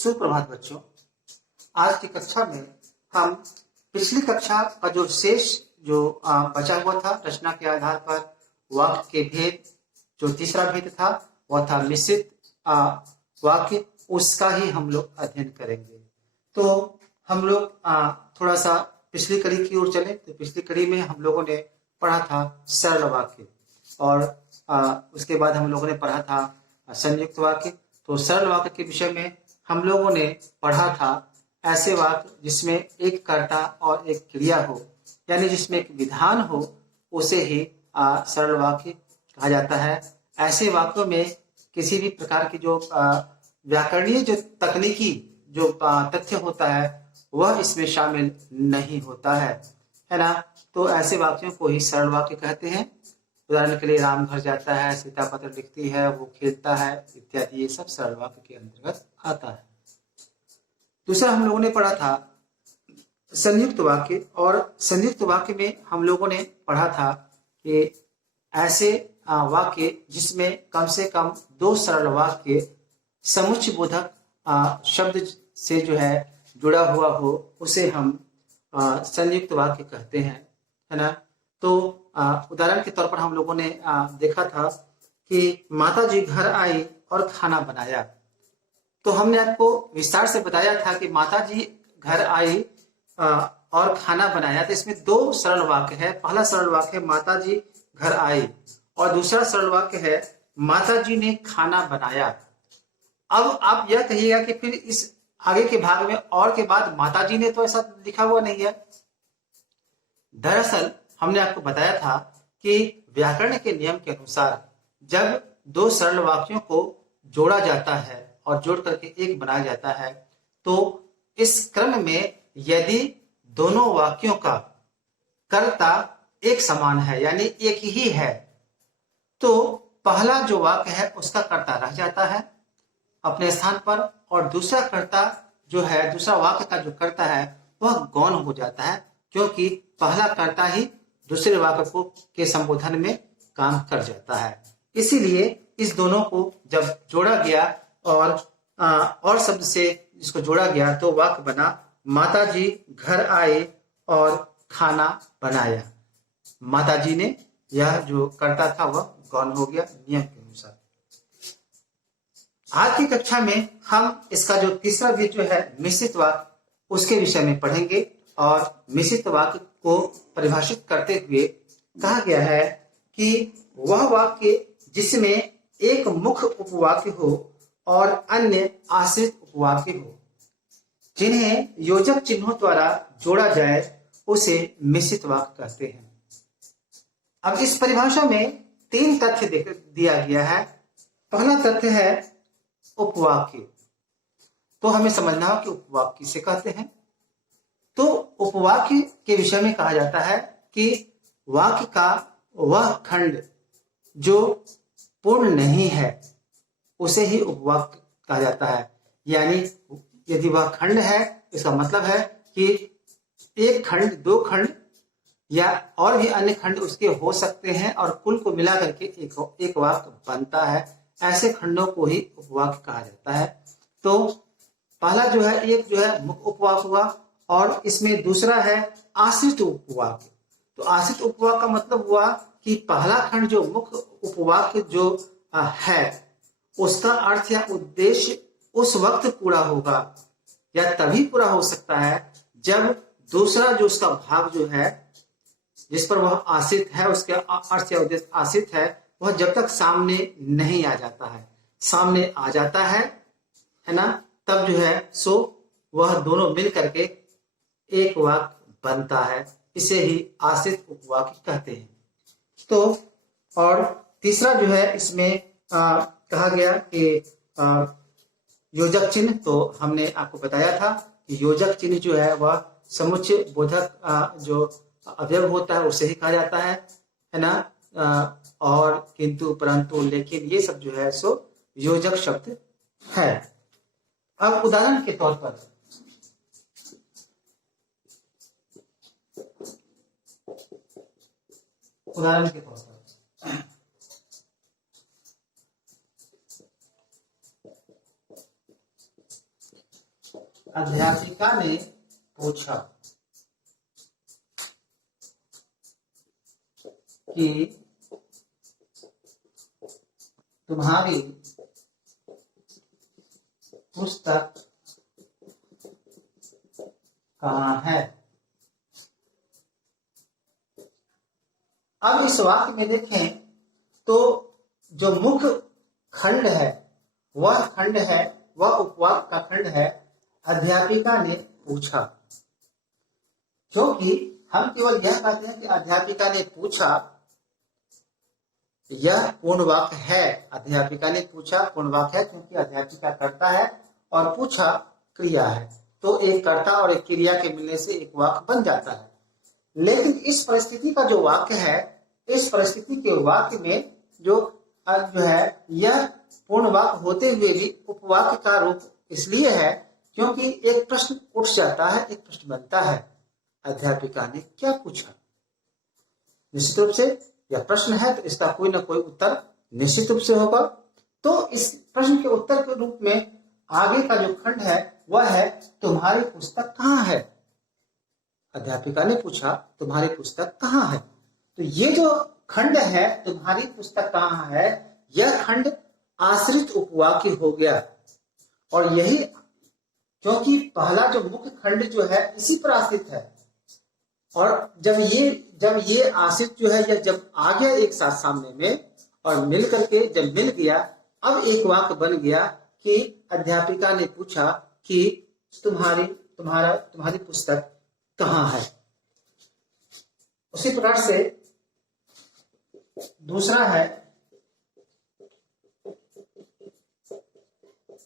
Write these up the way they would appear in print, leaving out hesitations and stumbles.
सुप्रभात बच्चों। आज की कक्षा में हम पिछली कक्षा का जो शेष बचा हुआ था रचना के आधार पर वाक्य के भेद, जो तीसरा भेद था वह था मिश्रित वाक्य, उसका ही हम लोग अध्ययन करेंगे। तो हम लोग थोड़ा सा पिछली कड़ी की ओर चले। तो पिछली कड़ी में हम लोगों ने पढ़ा था सरल वाक्य और उसके बाद हम लोगों ने पढ़ा था संयुक्त वाक्य। तो सरल वाक्य के विषय में हम लोगों ने पढ़ा था ऐसे वाक्य जिसमें एक कर्ता और एक क्रिया हो, यानी जिसमें एक विधान हो, उसे ही सरल वाक्य कहा जाता है। ऐसे वाक्यों में किसी भी प्रकार की जो व्याकरणीय जो तकनीकी जो तथ्य होता है वह इसमें शामिल नहीं होता है ना। तो ऐसे वाक्यों को ही सरल वाक्य कहते हैं। उदाहरण के लिए राम घर जाता है, सीता पत्र लिखती है, वो खेलता है इत्यादि, ये सब सरल वाक्य के अंतर्गत आता है। दूसरा हम लोगों ने पढ़ा था संयुक्त वाक्य, और संयुक्त वाक्य में हम लोगों ने पढ़ा था कि ऐसे वाक्य जिसमें कम से कम दो सरल वाक्य समुच्चय बोधक शब्द से जो है जुड़ा हुआ हो, उसे हम संयुक्त वाक्य कहते हैं, है ना। तो उदाहरण के तौर पर हम लोगों ने देखा था कि माता जी घर आई और खाना बनाया। तो हमने आपको विस्तार से बताया था कि माता जी घर आई और खाना बनाया। तो इसमें दो सरल वाक्य है। पहला सरल वाक्य है माता जी घर आई, और दूसरा सरल वाक्य है माता जी ने खाना बनाया। अब आप यह कहिएगा कि फिर इस आगे के भाग में और के बाद माता जी ने, तो ऐसा लिखा हुआ नहीं है। दरअसल हमने आपको बताया था कि व्याकरण के नियम के अनुसार जब दो सरल वाक्यों को जोड़ा जाता है और जोड़ करके एक बनाया जाता है, तो इस क्रम में यदि दोनों वाक्यों का कर्ता एक समान है, यानी एक ही है, तो पहला जो वाक्य है उसका कर्ता रह जाता है अपने स्थान पर, और दूसरा कर्ता जो है, दूसरा वाक्य का जो कर्ता है वह गौण हो जाता है, क्योंकि पहला कर्ता ही दूसरे वाक्य को के संबोधन में काम कर जाता है। इसीलिए इस दोनों को जब जोड़ा गया और शब्द से इसको जोड़ा गया तो वाक्य बना माता जी घर आए और खाना बनाया। माता जी ने, यह जो कर्ता था वह गौण हो गया नियम के अनुसार। आज की कक्षा में हम इसका जो तीसरा भी जो है मिश्रित वाक्य, उसके विषय में पढ़ेंगे। और मिश्रित वाक्य को परिभाषित करते हुए कहा गया है कि वह वाक्य जिसमें एक मुख्य उपवाक्य हो और अन्य आश्रित उपवाक्य हो, जिन्हें योजक चिन्हों द्वारा जोड़ा जाए, उसे मिश्रित वाक्य कहते हैं। अब इस परिभाषा में तीन तथ्य दिया गया है। पहला तथ्य है उपवाक्य। तो हमें समझना हो कि उपवाक्य किसे कहते हैं। तो उपवाक्य के विषय में कहा जाता है कि वाक्य का वह खंड जो पूर्ण नहीं है उसे ही उपवाक्य कहा जाता है। यानी यदि वह खंड है, इसका मतलब है कि एक खंड, दो खंड या और भी अन्य खंड उसके हो सकते हैं, और कुल को मिला करके एक वाक्य बनता है। ऐसे खंडों को ही उपवाक्य कहा जाता है। तो पहला जो है, एक जो है मुख्य उपवाक्य हुआ, और इसमें दूसरा है आश्रित उपवाक्य। तो आश्रित उपवाक्य का मतलब हुआ कि पहला खंड जो मुख्य उपवाक्य जो है, उसका अर्थ या उद्देश्य उस वक्त पूरा होगा, या तभी पूरा हो सकता है जब दूसरा जो उसका भाग जो है, जिस पर वह आश्रित है, उसके अर्थ या उद्देश्य आश्रित है, वह जब तक सामने नहीं आ जाता है। सामने आ जाता है ना, तब जो है सो वह दोनों मिल करके एक वाक्य बनता है। इसे ही आश्रित उपवाक्य कहते हैं। तो और तीसरा जो है इसमें कहा गया कि योजक चिन्ह। तो हमने आपको बताया था कि योजक चिन्ह जो है वह समुच्चय बोधक जो अवयव होता है उसे ही कहा जाता है ना। और किंतु, परंतु, लेकिन, ये सब जो है सो योजक शब्द है। अब उदाहरण के तौर पर अध्यापिका ने पूछा कि तुम्हारी पुस्तक कहाँ है। अब इस वाक्य में देखें तो जो मुख्य खंड है वह उपवाक्य का खंड है अध्यापिका ने पूछा। क्योंकि हम केवल यह कहते हैं कि अध्यापिका ने पूछा, यह पूर्ण वाक्य है। अध्यापिका ने पूछा पूर्ण वाक्य है क्योंकि अध्यापिका कर्ता है और पूछा क्रिया है, तो एक कर्ता और एक क्रिया के मिलने से एक वाक्य बन जाता है। लेकिन इस परिस्थिति का जो वाक्य है, इस परिस्थिति के वाक्य में जो है यह पूर्ण वाक्य होते हुए भी उपवाक्य का रूप इसलिए है क्योंकि एक प्रश्न उठ जाता है, एक प्रश्न बनता है, अध्यापिका ने क्या पूछा। निश्चित रूप से यह प्रश्न है तो इसका कोई ना कोई उत्तर निश्चित रूप से होगा। तो इस प्रश्न के उत्तर के रूप में आगे का जो खंड है वह है तुम्हारी पुस्तक कहाँ है। अध्यापिका ने पूछा तुम्हारी पुस्तक कहाँ है। तो ये जो खंड है तुम्हारी पुस्तक कहाँ है, यह खंड आश्रित उपवाक्य हो गया। और यही क्योंकि पहला जो मुख्य खंड जो है इसी पर आश्रित है, और जब ये आश्रित जो है यह जब आ गया एक साथ सामने में और मिल करके जब मिल गया, अब एक वाक्य बन गया कि अध्यापिका ने पूछा कि तुम्हारी पुस्तक कहाँ है। उसी प्रकार से दूसरा है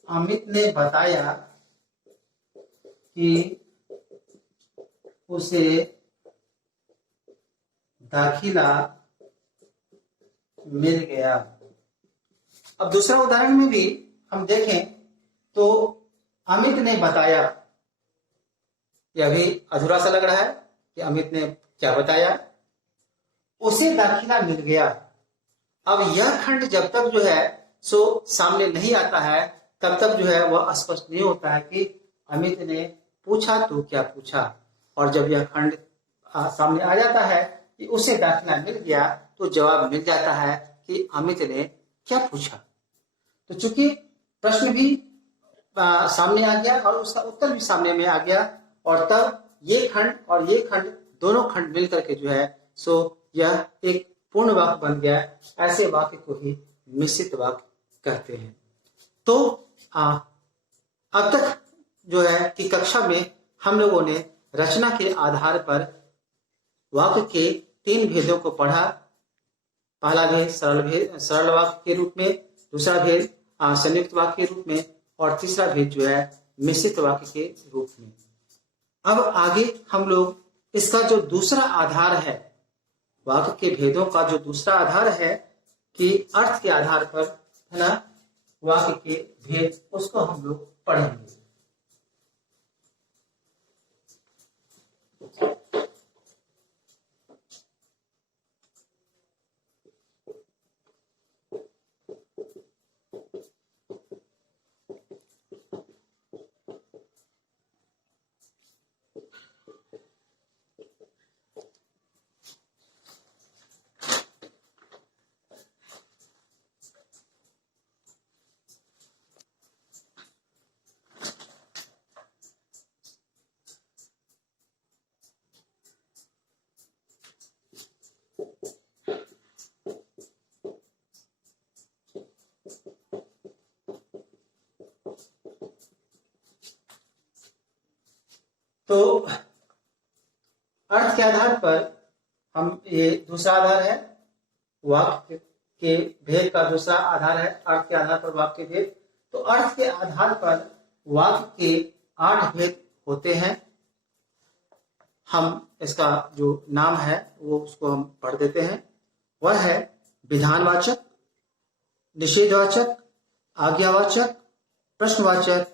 अमित ने बताया कि उसे दाखिला मिल गया। अब दूसरा उदाहरण में भी हम देखें तो अमित ने बताया, यह भी अधूरा सा लग रहा है कि अमित ने क्या बताया, उसे दाखिला मिल गया। अब यह खंड जब तक जो है सो सामने नहीं आता है तब तक जो है वह स्पष्ट नहीं होता है कि अमित ने पूछा तो क्या पूछा। और जब यह खंड सामने आ जाता है कि उसे दाखिला मिल गया तो जवाब मिल जाता है कि अमित ने क्या पूछा। तो चूंकि प्रश्न भी सामने आ गया और उसका उत्तर भी सामने में आ गया, और तब ये खंड और ये खंड दोनों खंड मिलकर के जो है सो यह एक पूर्ण वाक्य बन गया। ऐसे वाक्य को ही मिश्रित वाक्य कहते हैं। तो अब तक जो है कि कक्षा में हम लोगों ने रचना के आधार पर वाक्य के 3 भेदों को पढ़ा। पहला भेद सरल वाक्य के रूप में, दूसरा भेद संयुक्त वाक्य के रूप में, और तीसरा भेद जो है मिश्रित वाक्य के रूप में। अब आगे हम लोग इसका जो दूसरा आधार है, वाक्य के भेदों का जो दूसरा आधार है कि अर्थ के आधार पर है ना वाक्य के भेद, उसको हम लोग पढ़ेंगे। तो अर्थ के आधार पर हम, ये दूसरा आधार है वाक्य के भेद का, दूसरा आधार है अर्थ के आधार पर वाक्य के भेद। तो अर्थ के आधार पर वाक्य के 8 भेद होते हैं। हम इसका जो नाम है वो उसको हम पढ़ देते हैं। वह है विधानवाचक, निषेधवाचक, आज्ञावाचक, प्रश्नवाचक,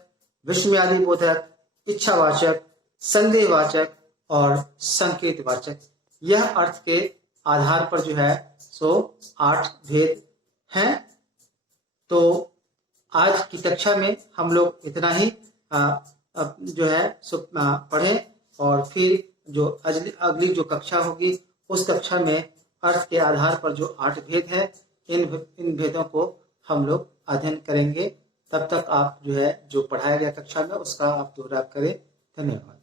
विस्मयादि बोधक, इच्छावाचक, संदेहवाचक और संकेतवाचक। यह अर्थ के आधार पर जो है सो 8 भेद हैं। तो आज की कक्षा में हम लोग इतना ही जो है सो पढ़ें और फिर जो अगली जो कक्षा होगी उस कक्षा में अर्थ के आधार पर जो 8 भेद है इन भेदों को हम लोग अध्ययन करेंगे। तब तक आप जो है जो पढ़ाया गया कक्षा में उसका आप दोहराव करें। धन्यवाद।